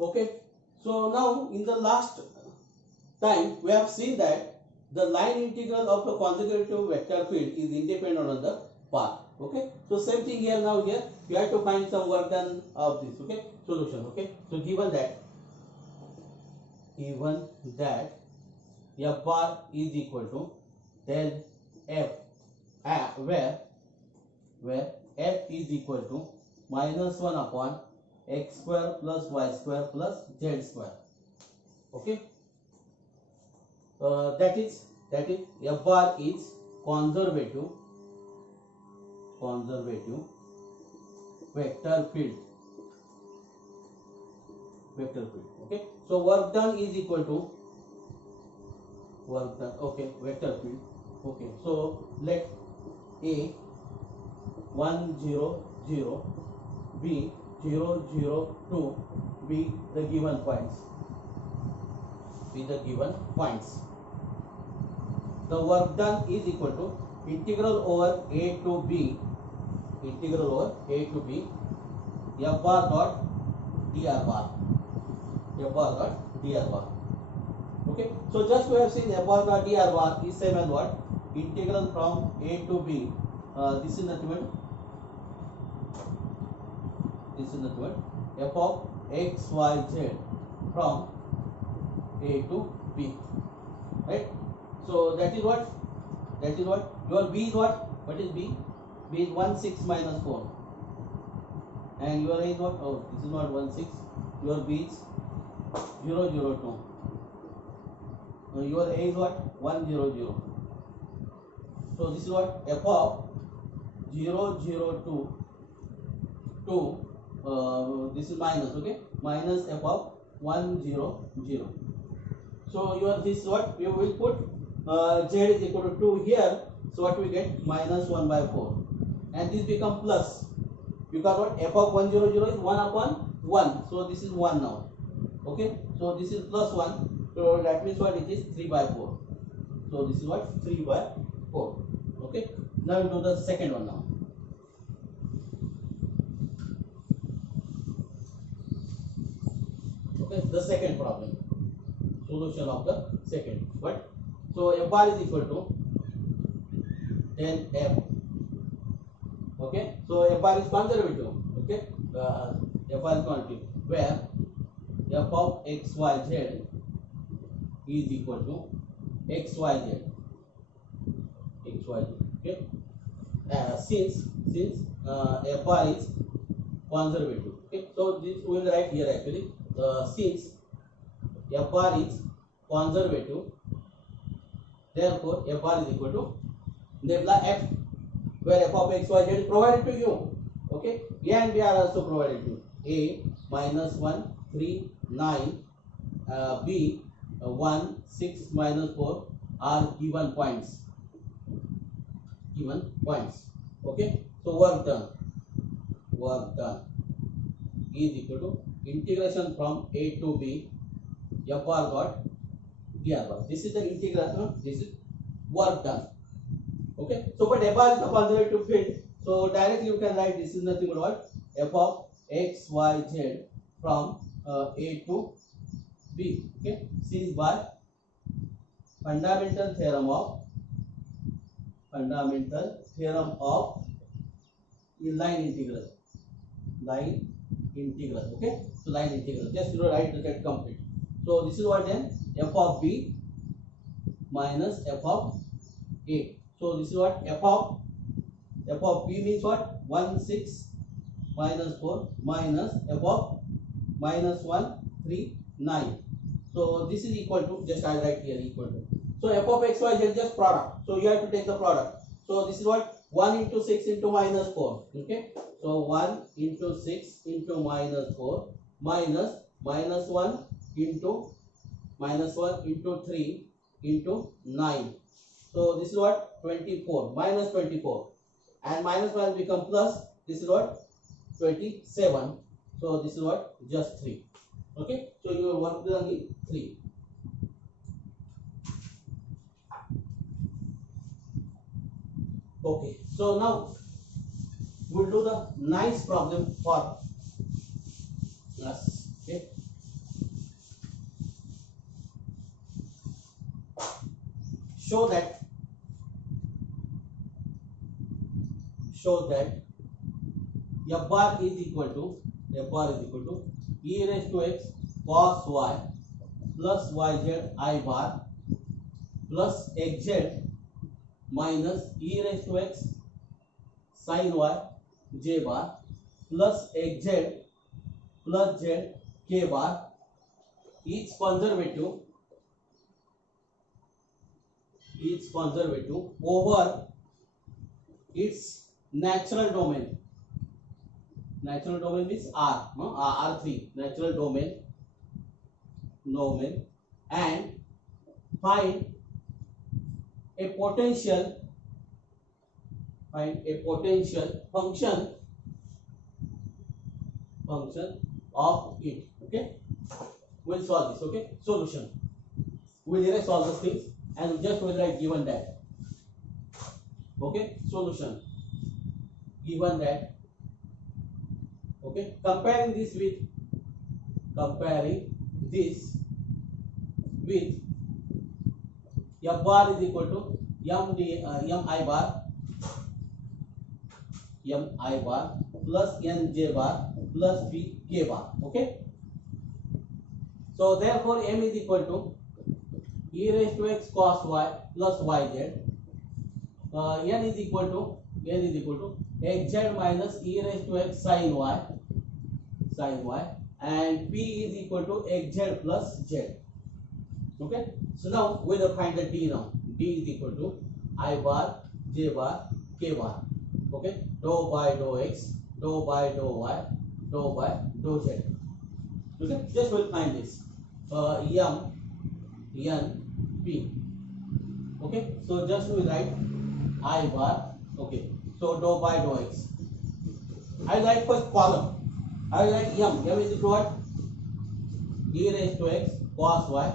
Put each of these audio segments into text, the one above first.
Okay. So now in the last time we have seen that the line integral of a consecutive vector field is independent on the path. Okay. So same thing here. Now here you have to find some work done of this. Okay. Solution. Okay. So given that f bar is equal to del f where f is equal to minus 1 upon x square plus y square plus z square. Okay. That is f bar is conservative vector field. Okay. So work done is equal to work done. Okay. Vector field. Okay. So let A 1 0 0 B 0 0 2 be the given points. The work done is equal to integral over A to B f bar dot dr bar. Okay. So just we have seen f bar dot dr bar is same as what? Integral from A to B. This is nothing but f of x y z from A to B. Right. So that is what your B is what? What is B? B is 1 6 minus 4. And your A is what? Oh, this is not 1 6. Your B is 0 0 2. Your A is what? 1 0 0. So this is what? F of 0 0 2 this is minus. Okay, minus f of 1 0 0. So your this is what we will put z is equal to 2 here. So what we get? Minus 1 by 4, and this become plus because what? F of 1 0 0 is 1 upon 1. So this is 1 now. Okay, so this is plus 1. So that means what? It is 3 by 4. So this is what? 3 by 4. Okay. Now we do the second one now. Okay, the second problem. Solution of the second. What? So f bar is equal to del f. Okay. So f bar is conservative. Okay. F bar is conservative where f of x y z is equal to x y z. Okay. Since f bar is conservative. Okay. So this we will write here actually. Since f bar is conservative, therefore f bar is equal to nebula f, where f of x y z is provided to you. Okay. A and B are also provided to you. A minus 1 3 9 B 1 6 minus 4 are given points. Okay. So work done is equal to integration from A to B f bar dot dr bar. This is the integration. This is work done. Okay. So but f bar is the conservative field. So directly you can write this is nothing but what? F of x y z from A to B. Okay. Since by fundamental theorem of line integral. Okay. So line integral. Just write that complete. So this is what then? F of B minus f of A. So this is what? F of B means what? 1 6 minus 4 minus f of minus 1 3 9. So this is equal to, just I write here equal to. So f of x y z just product. So you have to take the product. So this is what? 1 into 6 into minus 4. Okay. So 1 into 6 into minus 4 minus 1 into 3 into 9. So this is what? 24 minus 24, and minus become plus. This is what? 27. So this is what? Just 3. Okay. So your work done is 3. Okay. So now we'll do the nice problem for us. Okay. show that f bar is equal to e raised to x cos y plus yz I bar plus xz minus e raised to x sin y j bar plus xz plus z k bar is conservative over its natural domain. Natural domain means R, no? R3, natural domain, and find a potential function of it. Okay, we'll solve this. Okay, solution. We'll direct solve these things and just will write given that. Okay, solution given that. Okay, comparing this with f bar is equal to m I bar plus n j bar plus b k bar. Okay, so therefore m is equal to e raised to x cos y plus yz, n is equal to xz minus e raised to x sin y, and p is equal to xz plus z. Okay, so now we will find the d now. D is equal to I bar, j bar, k bar. Okay, dou by dou x, dou by dou y, dou by dou z. Okay, just we'll find this m n p. Okay, so just we write I bar. Okay, so dou by dou x. I write first column. I write m is equal to what? E raised to x cos y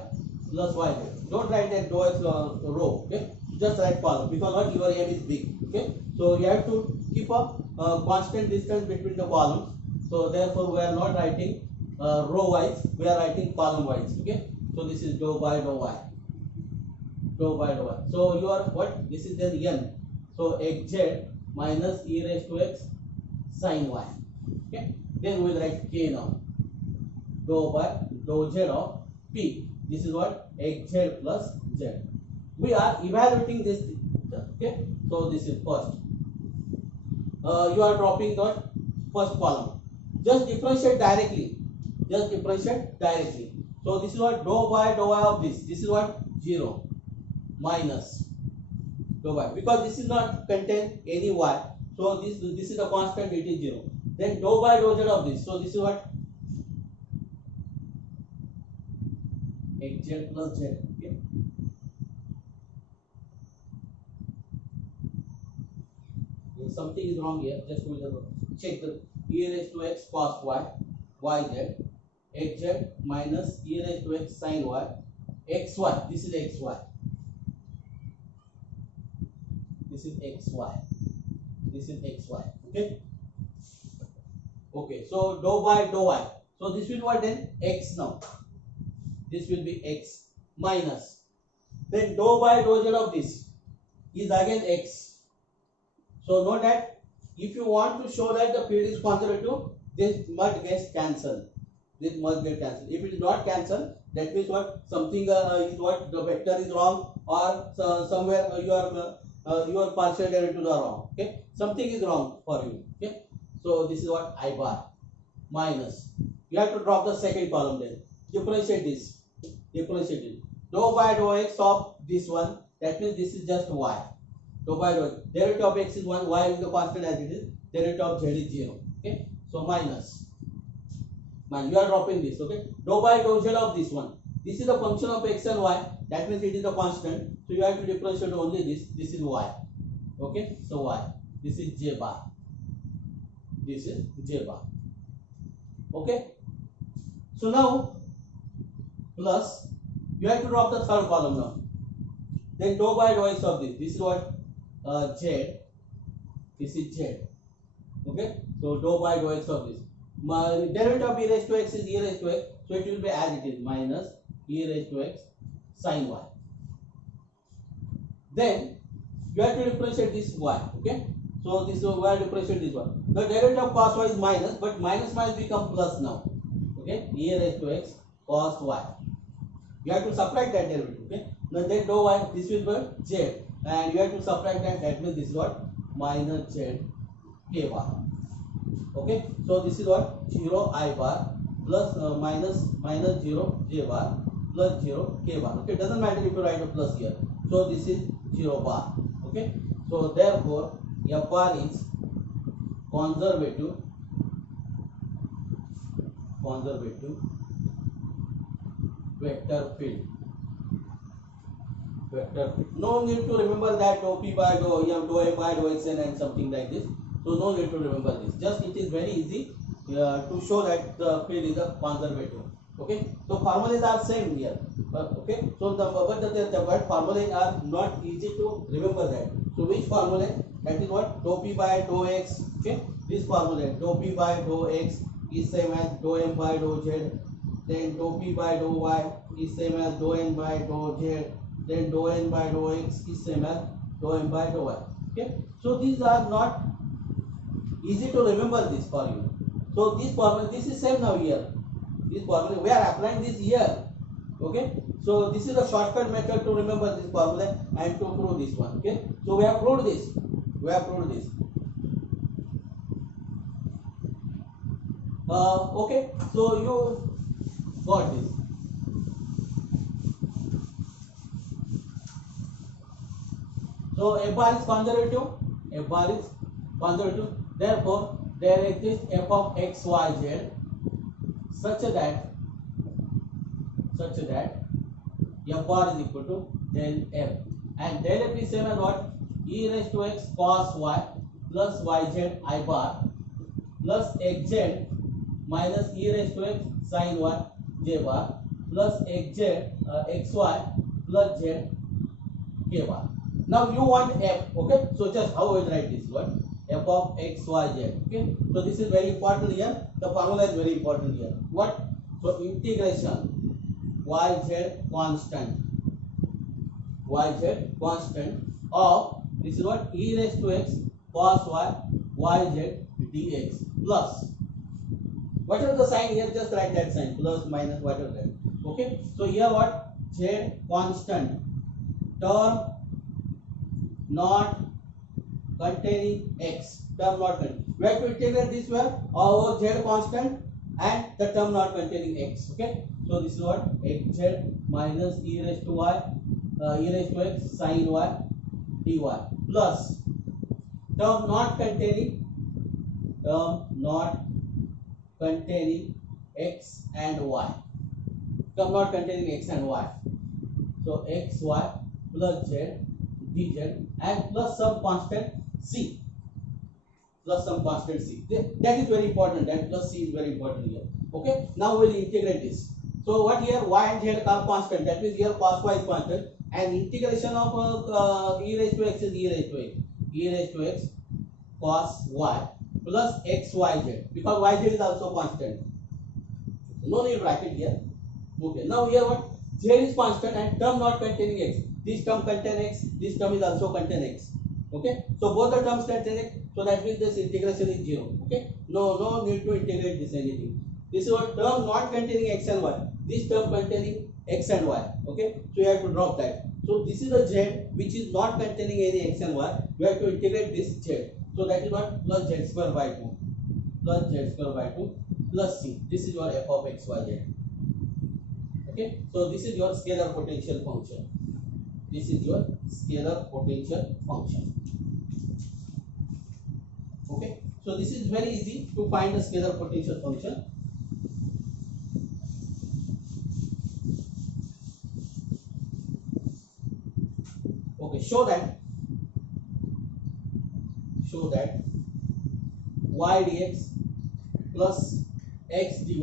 plus yz. Don't write that dou x row. Okay, just write column because what your m is big. Okay, so you have to keep a constant distance between the columns. So therefore we are not writing row wise, we are writing column wise. Okay, so this is dou by dou y, so you are what, this is then n, so xz minus e raised to x sin y. Okay, then we will write k now, dou by dou z of p. This is what, xz plus z. We are evaluating this. Okay, so this is first. You are dropping the first column. Just differentiate directly. So this is what, dou by dou y of this. This is what, 0 minus dou y, because this is not contain any y. So this is a constant. It is 0. Then dou by dou z of this. So this is what, xz plus z. Okay. Something is wrong here. Just we will check the e raised to x cos y, yz, xz minus e raised to x sin y, xy. This is xy. Okay. Okay. So dou by dou y. So this will be what then? X now. This will be x minus. Then dou by dou z of this is again x. So note that if you want to show that the field is conservative, this must get cancelled. If it is not cancelled, that means what, something is what, the vector is wrong, or somewhere your partial derivatives are wrong. Okay, something is wrong for you. Okay, so this is what, I bar minus. You have to drop the second column. Then differentiate this. Dou by dou x of this one. That means this is just y. Dou by dou, derivative of x is 1, y is the constant as it is, derivative of z is 0. Okay, so minus. You are dropping this. Okay, dou by dou z of this one. This is the function of x and y. That means it is the constant. So you have to differentiate only this. This is y. Okay, so y. This is j bar. Okay. So now plus, you have to drop the third column now. Then dou by dou x of this. This is what, z. This is z. Okay. So dou by dou x of this. My derivative of e raised to x is e raised to x. So it will be as it is, minus e raised to x sin y. then you have to differentiate this y. Okay, so this we have to differentiate this one. The derivative of cos y is minus, but minus minus become plus now. Okay, e raised to x cos y. You have to subtract that derivative. Okay, now then dou y, this will be z, and you have to subtract that. That means this is what minus z k bar. Okay, so this is what 0 I bar plus minus 0 j bar plus 0 k bar. Okay, doesn't matter if you write a plus here. So this is 0 bar. Okay, so therefore f bar is conservative vector field. No need to remember that dou p by dou m, dou m by dou xn and something like this. So no need to remember this. Just it is very easy to show that the field is a conservative. Okay, so formulas are same here. Okay, so the word formulas are not easy to remember that. So which formula? That is what dou p by dou x. Okay, this formula dou p by dou x is same as dou m by dou z. Then dou p by dou y is same as dou n by dou z. Then dou n by dou x is same as dou m by dou y. Okay, so these are not easy to remember this for you. So this formula, this is same now here. This formula we are applying this here. Okay, so this is a shortcut method to remember this formula and to prove this one. Okay, so we have proved this. Okay, so you got this. So f bar is conservative. Therefore, there exists f of x, y, z such that f bar is equal to del f, and del f is same as what e raised to x cos y plus yz I bar plus xz minus e raised to x sin y j bar plus xz xy plus z k bar. Now you want f. Okay, so just how we write this one, f of x, y, z. Okay, so this is very important here. The formula is very important here. What? So integration yz constant of this is what e raised to x cos y yz dx plus whatever the sign here, just write that sign, plus minus whatever that. Okay, so here what z constant term not containing x, term not containing. We have to integrate this one over z constant and the term not containing x. Okay, so this is what xz minus e raised to y e raised to x sin y dy plus term not containing x and y, term not containing x and y. So xy plus z dz and plus some constant c. That is very important. That plus c is very important here. Okay, now we will integrate this. So what here y and z are constant. That means here cos y is constant, and integration of e raised to x is e raised to x cos y plus xyz, because yz is also constant. No need bracket here. Okay, now here what z is constant and term not containing x. This term contain x, this term is also contain x. Okay, so both the terms contain x, so that means this integration is 0. Okay, no need to integrate this anything. This is what term not containing x and y, this term containing x and y. Okay, so you have to drop that. So this is the z which is not containing any x and y. You have to integrate this z. So that is what plus z square by 2 plus c. This is your f of x, y, z. Okay, so this is your scalar potential function. Okay, so this is very easy to find the scalar potential function. Okay, show that y dx plus x dy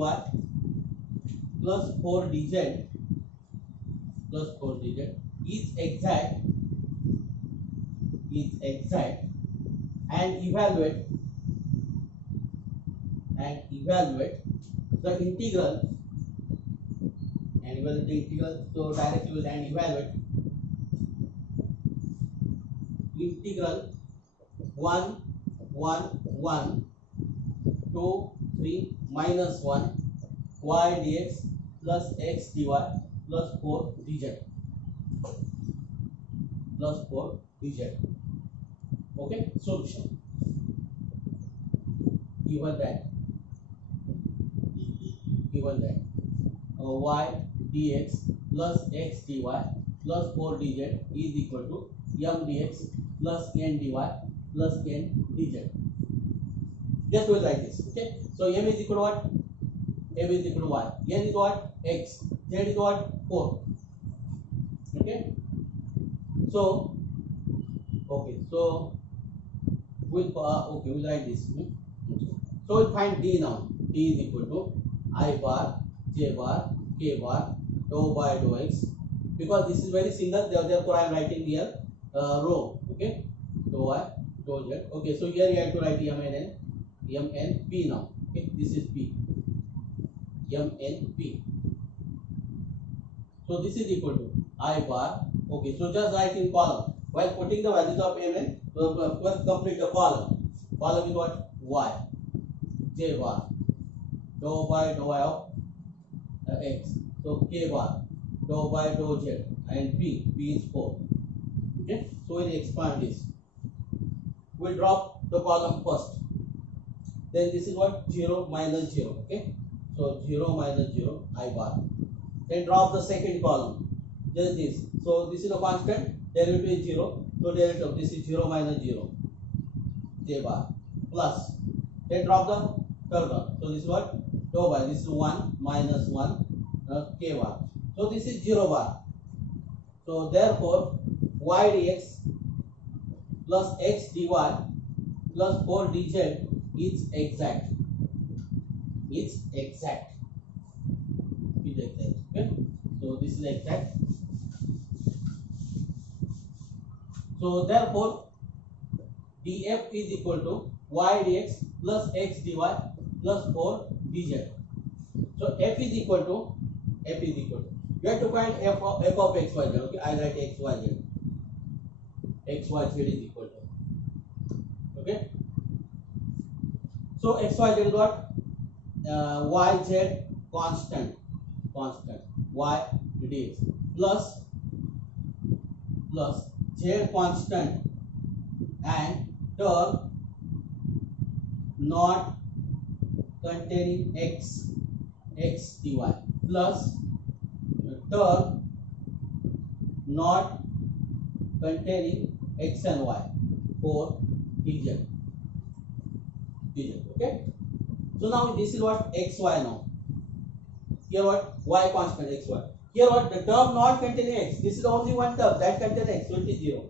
plus 4 dz is exact and evaluate the integral so directly and evaluate integral 1 1 1 2 3 minus 1 y dx plus x dy plus 4 dz plus 4 dz. Okay, solution given that y dx plus x dy plus 4 dz is equal to m dx plus n dy plus n dz. Just we will write this. Okay, so m is equal to what? M is equal to y. N is what? X. Z is what? 4. Okay, so we'll write this. So we'll find d now. D is equal to I bar, J bar, K bar, dou by dou x. Because this is very single, therefore I am writing here row. Okay, dou y, dou z. Okay, so here you have to write mn p now. Okay, this is p. mn p. So this is equal to I bar. Okay, so just write in column. While putting the values of mn, first complete the column. Column is what? Y. J bar. Dou by dou y of x. So K bar. Dou by dou z. And P. P is 4. Okay, so we'll expand this. We'll drop the column first. Then this is what? 0 minus 0. Okay, so 0 minus 0 I bar. Then drop the second column. Just this. So this is a constant. Derivative is 0. So derivative of this is 0 minus 0. J bar. Plus. Then drop the third one. So this is what? Dou by. This is 1 minus 1 K bar. So this is 0 bar. So therefore y dx plus x dy plus 4 dz is exact. It's exact. It's exact. Okay. So this is exact. So therefore df is equal to y dx plus x dy plus 4 dz. So f is equal to you have to find f of x y z. Okay, I write x y z. X y z is equal to. Okay. So x y z is what? Y z constant y dx plus z constant and term not containing x dy plus term not containing x and y for dz. Okay, so now this is what xy now. Here what? Y constant xy. Here what? The term not containing x. This is only one term that contains x, so it is 0.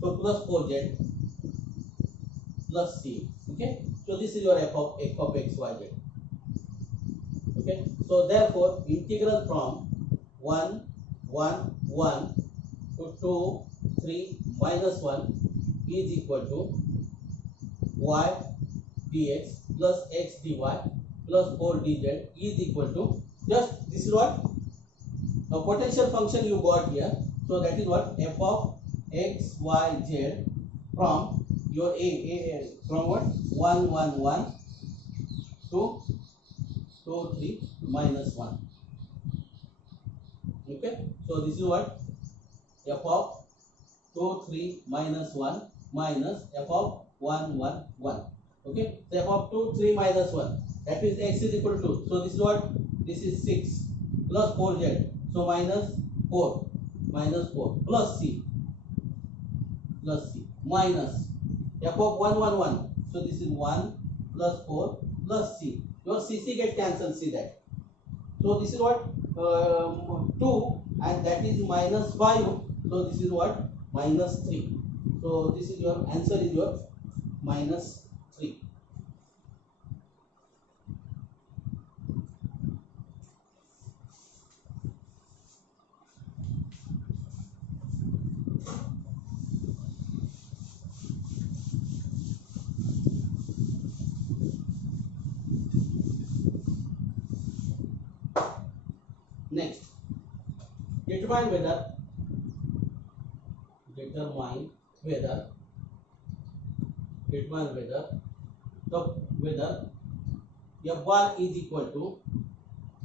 So plus 4z plus c. Okay, so this is your f of x y z. Okay, so therefore integral from 1 1 1 to 2 3 minus 1 is equal to y dx plus x dy plus 4 dz is equal to, just this is what a potential function you got here. So that is what? F of x y z from your a from what? 1 1 1 to 2 3 minus 1. Okay, so this is what? F of 2 3 minus 1 minus f of 1 1 1. Okay, so f of 2 3 minus 1, that means x is equal to 2. So this is what? This is 6 plus 4z. So minus 4 plus c minus f of 1 1 1. So this is 1 plus 4 plus c. Your cc get cancelled. See that. So this is what? 2 and that is minus 5. So this is what? Minus 3. So this is your answer is your minus 3. Next, determine whether determine whether f bar is equal to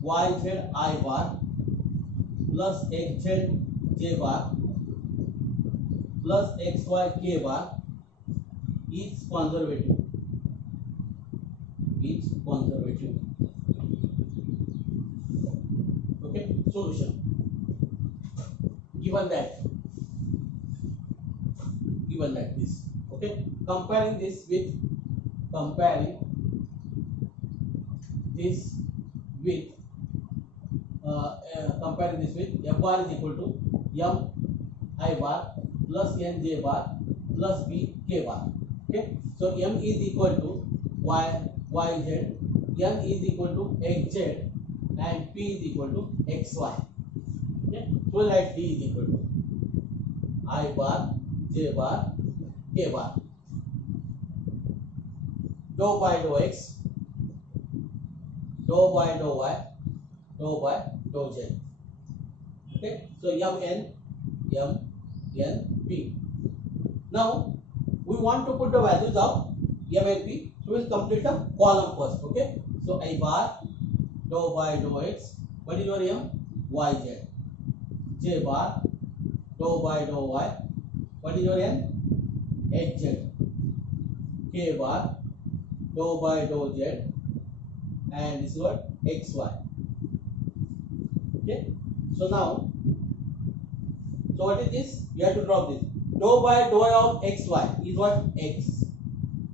yz I bar plus xz j bar plus xy k bar is conservative. Okay, solution. Given that this, okay, comparing this with f bar is equal to m I bar plus n j bar plus b k bar. Okay, so m is equal to yz, n is equal to xz, and p is equal to xy. Okay, so let d is equal to I bar, j bar, k bar, dou by dou x, dou by dou y, dou by dou z. Okay, so m n p. Now we want to put the values of m and p, so we'll complete a column first. Okay, so I bar, dou by dou x, what is your m? Yz. J bar, dou by dou y, what is your n? Hz. K bar, dou by dou z, and this is what? Xy. Okay, so now, so what is this? You have to drop this. Dou by dou of xy is what? X,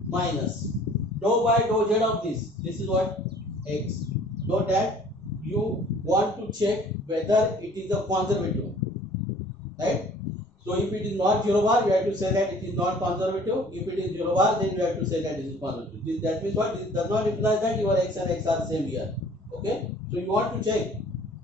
minus dou by dou z of this is what? X. Note that you want to check whether it is a conservative, right? So if it is not 0 bar, you have to say that it is not conservative. If it is 0 bar, then you have to say that it is conservative. That means what? This does not imply that your x and x are same here. Okay, so you want to check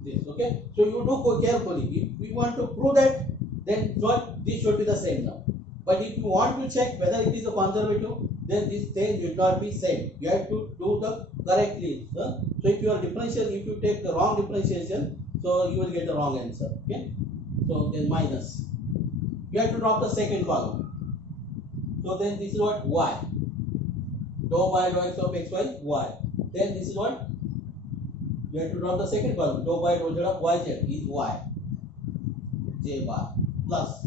this. Okay, so you do carefully. If we want to prove that, then what? This should be the same now. But if you want to check whether it is a conservative, then this thing will not be same. You have to do the correctly. So if you are differentiation, if you take the wrong differentiation, so you will get the wrong answer. Okay, so then minus. You have to drop the second column. So then this is what? Y. Dou by dou x of xy, y. Then this is what? You have to drop the second column. Dou by dou z of yz is y. J bar plus.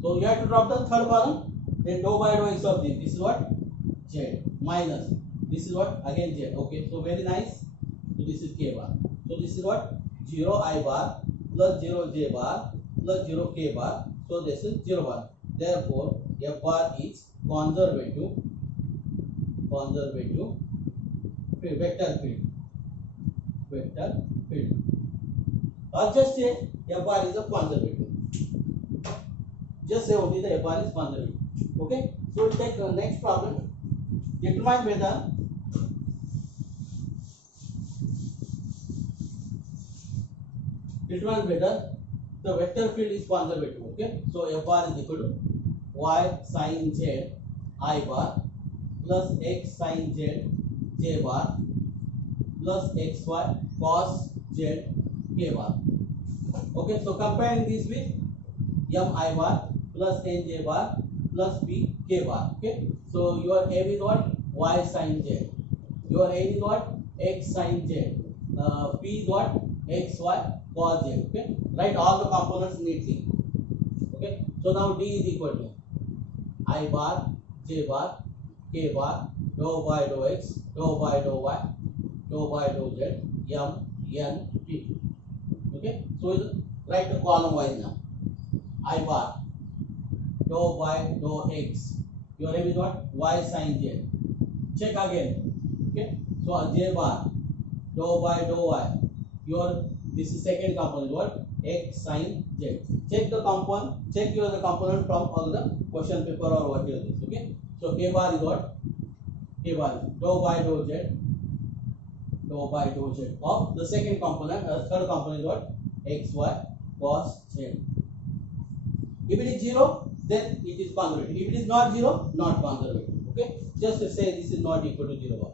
So you have to drop the third column. Then dou by dou x of this is what? Z minus. This is what? Again z. Okay, so very nice. So this is k bar. So this is what? 0 I bar plus 0 j bar plus 0 k bar. So this is 0 bar. Therefore, f bar is conservative vector field. Or just say f bar is a conservative. Just say only the f bar is conservative. Okay. So we'll take the next problem. Determine whether the vector field is conservative. Okay, so f bar is equal to y sin z I bar plus x sin z j bar plus xy cos z k bar. Okay, so comparing this with m I bar plus n j bar plus b k bar. Okay, so your m is what? Y sin z. Your n is what? X sin z. P is what? xy cos z. Okay, write all the components neatly. Okay, so now d is equal to I bar, j bar, k bar, dou by dou x, dou by dou y, dou by dou z, m, n, p. Okay, so we'll write the column wise now. I bar, dou by dou x. Your name is what? Y sin z. Check again. Okay, so j bar, dou by dou y. This is second component, what? X sin z. Check the component. Check the component from all the question paper or whatever this. Okay. So k bar is what? K bar is dou by dou z. Dou by dou z of the second component. Third component is what? Xy cos z. If it is 0, then it is conservative. If it is not 0, not conservative. Okay. Just to say this is not equal to 0 bar.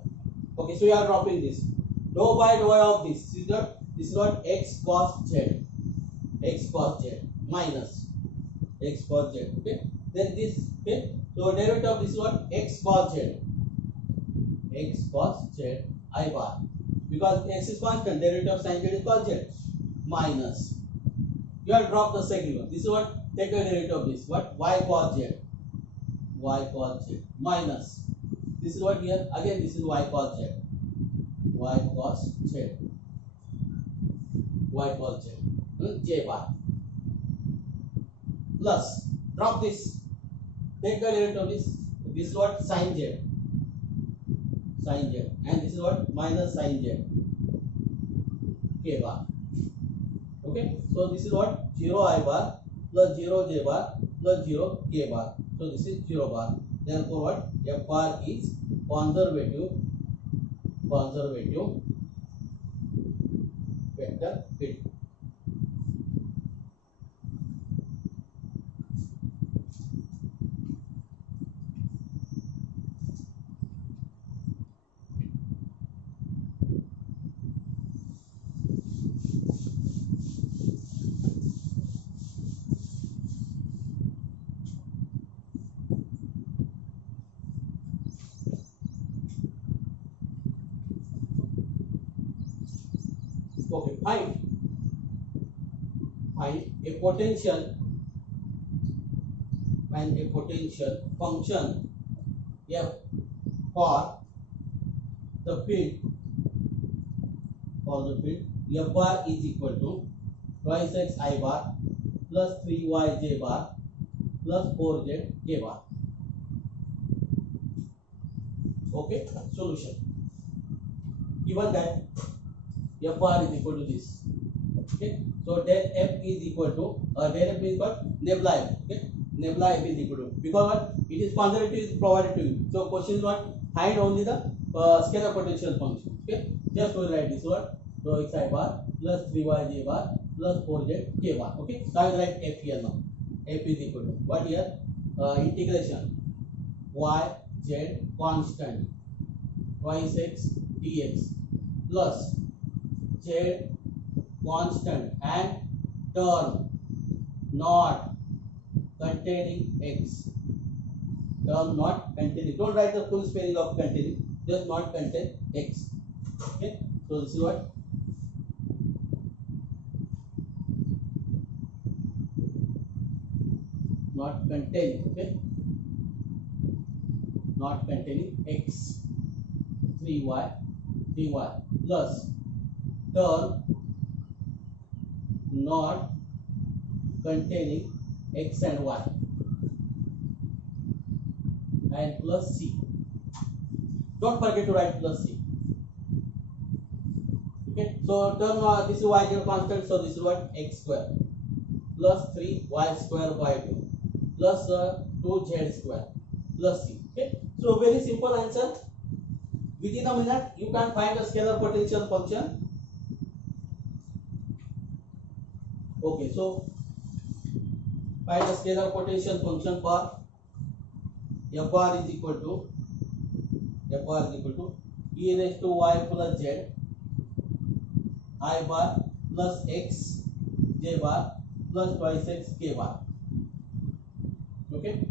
Okay. So you are dropping this. Dou by dou y of this is what? This is what? X cos z. X cos z minus x cos z. Okay. then this, okay. So derivative of this is what? X cos z, x cos z I bar, because x is constant, derivative of sin z is cos z, minus, you have dropped the second one, this is what? Take the derivative of this, what? Y cos z, y cos z, minus, this is what here? Again this is y cos z, y cos z, y cos z, j bar, plus, drop this, take the derivative of this is what? Sin z, and this is what? Minus sin z, k bar, okay. So this is what? 0 I bar plus 0 j bar plus 0 k bar, so this is 0 bar, therefore what? F bar is conservative vector field. Okay, find a potential function f for the field f bar is equal to twice x I bar plus 3y j bar plus 4z k bar. Okay, solution. Given that f bar is equal to this, okay, so del f is equal to del f is what? Nebula f, okay, nebula f is equal to, because what? It is conservative is provided to you, so question is what? Find only the scalar potential function, okay. Just will write this one, rho x I bar plus 3y j bar plus 4z k bar, okay. So I will write f here now. F is equal to what here? Integration y z constant twice x dx plus z constant and term not containing x, term not containing, don't write the full spelling of containing, just not contain x, okay. So this is what? Not containing, okay, not containing x, 3y dy plus term not containing x and y and plus c, don't forget to write plus c, okay. So term this is y z constant, so this is what? X square plus 3y square by 2 plus 2z square plus c, okay. So very simple answer. Within a minute you can find the scalar potential function. Okay, so find the scalar potential function for f bar is equal to e raised to y plus z I bar plus x j bar plus twice x k bar, okay.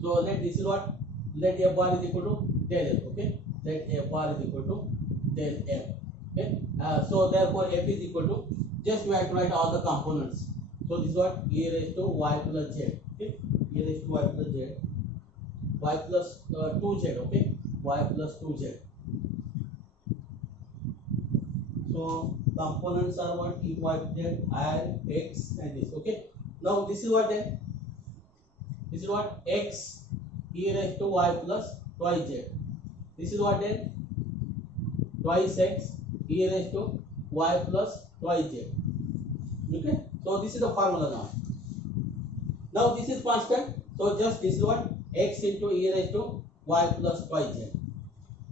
So let this is what? Let f bar is equal to del f, okay. Let f bar is equal to del f, okay. So therefore f is equal to, just you have to write all the components. So this is what? E raised to y plus z, okay. E raised to y plus z, y plus 2z, okay, y plus 2z. So components are what? E y z, I, x and this, okay. Now this is what then? This is what? X e raised to y plus twice z. This is what then? Twice x e raised to y plus twice z. Okay. So this is the formula now. Now this is constant. So just this is what? X into e raised to y plus twice z.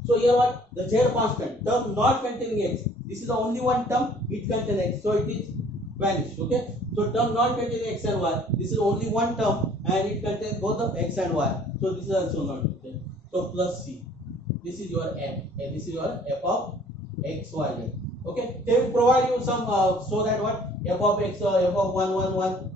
So here what? The z constant, term not containing x. This is the only one term, it contains x. So it is vanished. Okay. So term not containing x and y. This is only one term and it contains both of x and y. So this is also not there. So plus c. This is your f, and this is your f of x, y, z. Okay. They will provide you some so that what? F of x, f of 1, 1, 1.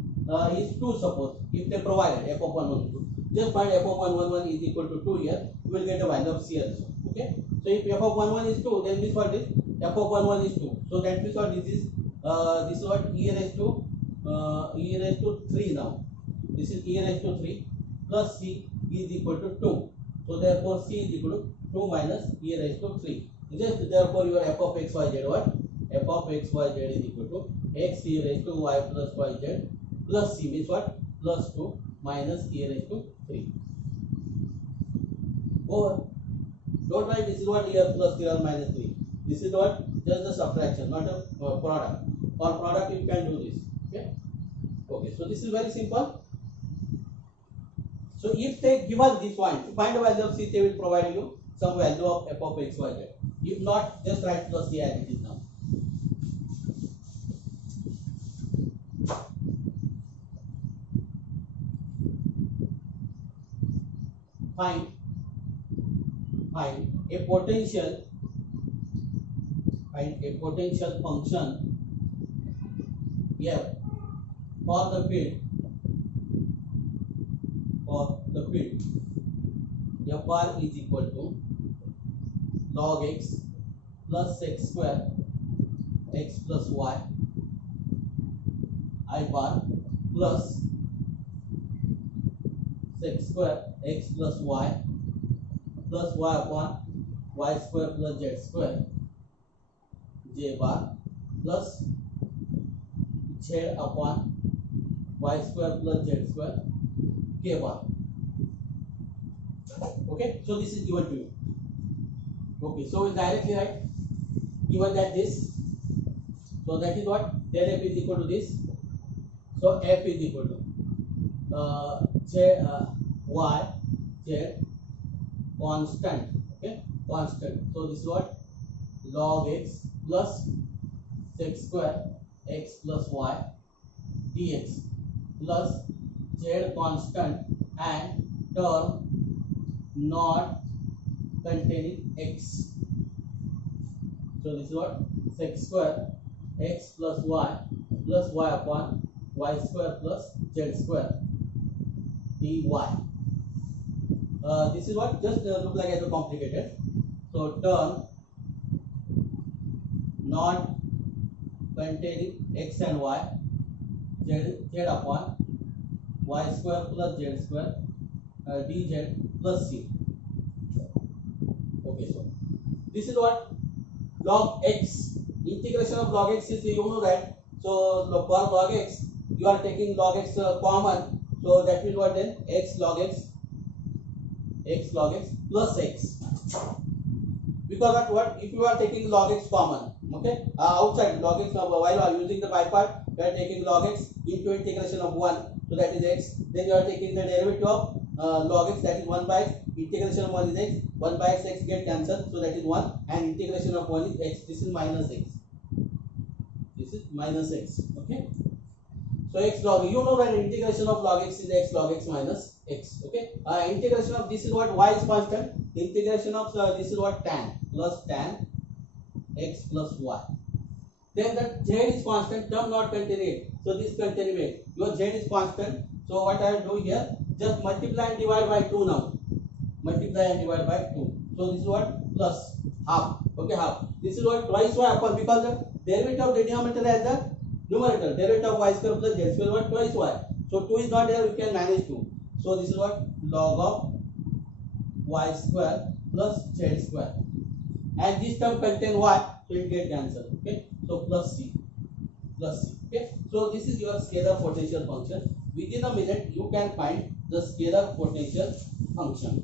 is 2, suppose, if they provided f of 1, 1, 2, just find f of 1, 1, 1 is equal to 2 here, you will get a value of c also. Okay, so if f of 1, 1 is 2, then this what is f of 1, 1 is 2. So that means what this is what e raised to 3 now. This is e raised to 3 plus c is equal to 2. So therefore c is equal to 2 minus e raised to 3. Just therefore your f of x y z what? F of x y z is equal to x e raised to y plus y z plus c means what? Plus 2 minus e raised to 3. Over. Don't write this is what here plus 3 or minus 3. This is what? Just the subtraction, not a product. For product you can do this. Okay. Okay. So this is very simple. So if they give us this point, to find the value of c, they will provide you some value of f of x, y, z. If not, just write plus c as it is now. Find a potential function f for the field fr is equal to log x plus x square x plus y I bar plus x square x plus y upon y square plus z square j bar plus z upon y square plus z square k bar. Okay, so this is given to you. Okay, so we'll directly write given that this, so that is what, then f is equal to this, so f is equal to y z constant. Okay, constant. So this is what, log x plus x square x plus y dx plus z constant and term not containing x. So this is what, x square x plus y upon y square plus z square dy. This is what, just look like as a complicated. So term not containing x and y, z upon y square plus z square dz plus c. Okay, so this is what, log x, integration of log x is, you know that. So for log x you are taking log x common, so that means what, then x log x plus x, because of what, if you are taking log x common, okay, outside log x, while you are using the by part, you are taking log x into integration of 1, so that is x, then you are taking the derivative of log x, that is 1 by x, integration of 1 is x, 1 by x get cancelled, so that is 1, and integration of 1 is x, this is minus x, okay. So x log, you know that integration of log x is x log x minus x. Okay. Integration of this is what, y is constant. Integration of this is what, tan plus tan x plus y. Then the z is constant, term not containing it. So this containing it. Your z is constant. So what I will do here, just multiply and divide by 2 now. Multiply and divide by 2. So this is what, plus half. Okay, half. This is what, twice y upon, because the derivative of the denominator as the numerator, derivative of y square plus z square, what, twice y. So 2 is not there, we can manage 2. So this is what, log of y square plus z square, and this term contain y, so it get cancelled. Okay, so plus c. Okay, so this is your scalar potential function. Within a minute you can find the scalar potential function.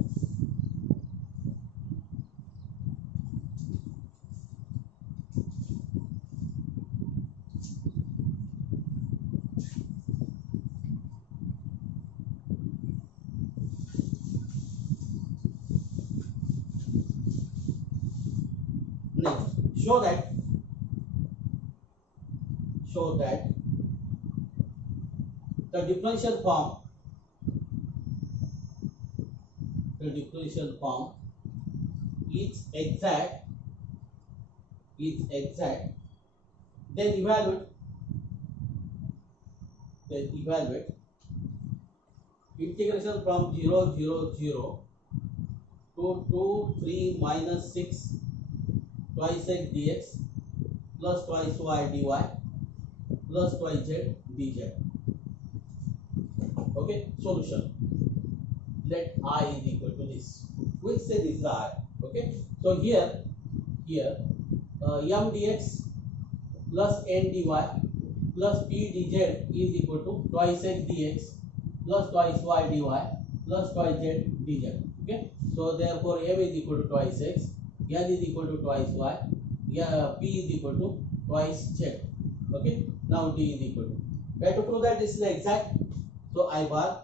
Next, show that the differential form is exact, then evaluate Then evaluate integration from 0, 0, 0 to 2, 3 minus 6 twice x dx plus twice y dy plus twice z dz. Okay, solution. Let I is equal to this. We'll say this is I. Okay, so here m dx plus n dy plus p dz is equal to twice x dx plus twice y dy plus twice z dz. Okay, so therefore m is equal to twice x, n is equal to twice y, p is equal to twice z. Okay, now d is equal to. We have to prove that this is exact. So I bar,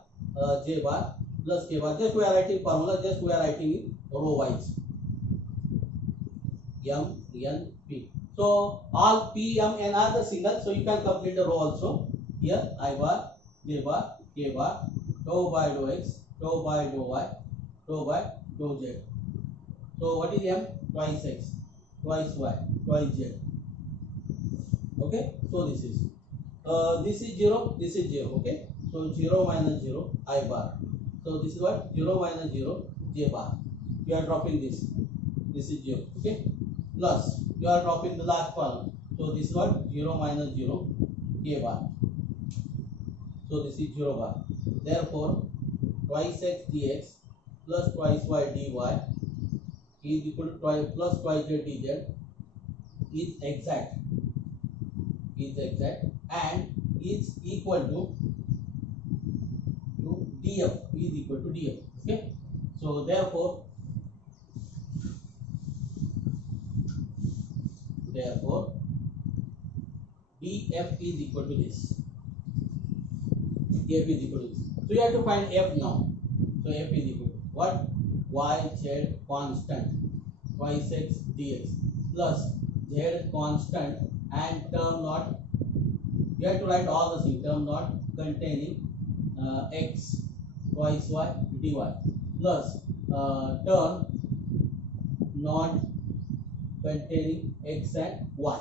j bar plus k bar. Just we are writing formula. Just we are writing it row wise. M, N, P. So all P, M, N are the single. So you can complete the row also. Here I bar, j bar, k bar, tau by dou x, tau by dou y, tau by dou z. So what is M? Twice x, twice y, twice z. Okay. So this is 0. This is 0. Okay. So 0 minus 0 I bar. So this is what? 0 minus 0 j bar. You are dropping this. This is 0. Okay. Plus you are dropping the last column. So this is what? 0 minus 0 k bar. So this is 0 bar. Therefore twice x dx plus twice y dy is equal to twice plus twice z dz is exact. Is exact and is equal to df is equal to df. Okay, so therefore df is equal to this. Df is equal to this. So you have to find f now. So f is equal to what? Y z constant twice x dx plus z constant and term not. You have to write all the things. Term not containing x twice y dy plus term not containing x and y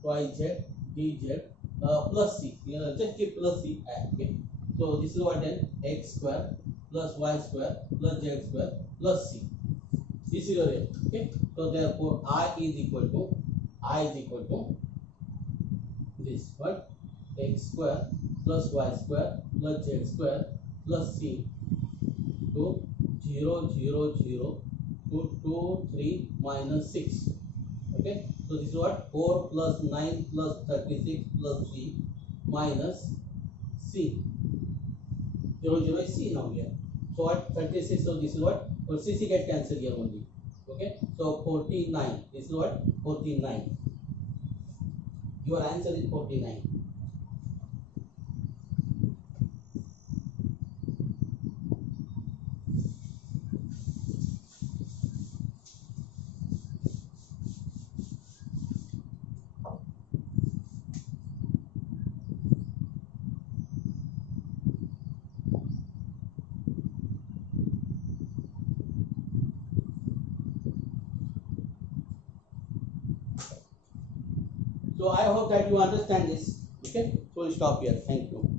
twice z dz plus c. Just keep plus c. Okay. So this is what then x square plus y square plus z square plus c. This is your rate. Okay. So therefore I is equal to this what x square plus y square plus z square plus c to 0, 0, 0 to 2, 3 minus 6. Okay, so this is what 4 plus 9 plus 36 plus c minus c. 0, 0 is c now here. So what 36? So this is what? So c get cancelled here only. Okay, so 49. This is what? 49. Your answer is 49. So I hope that you understand this. Okay, so we'll stop here. Thank you.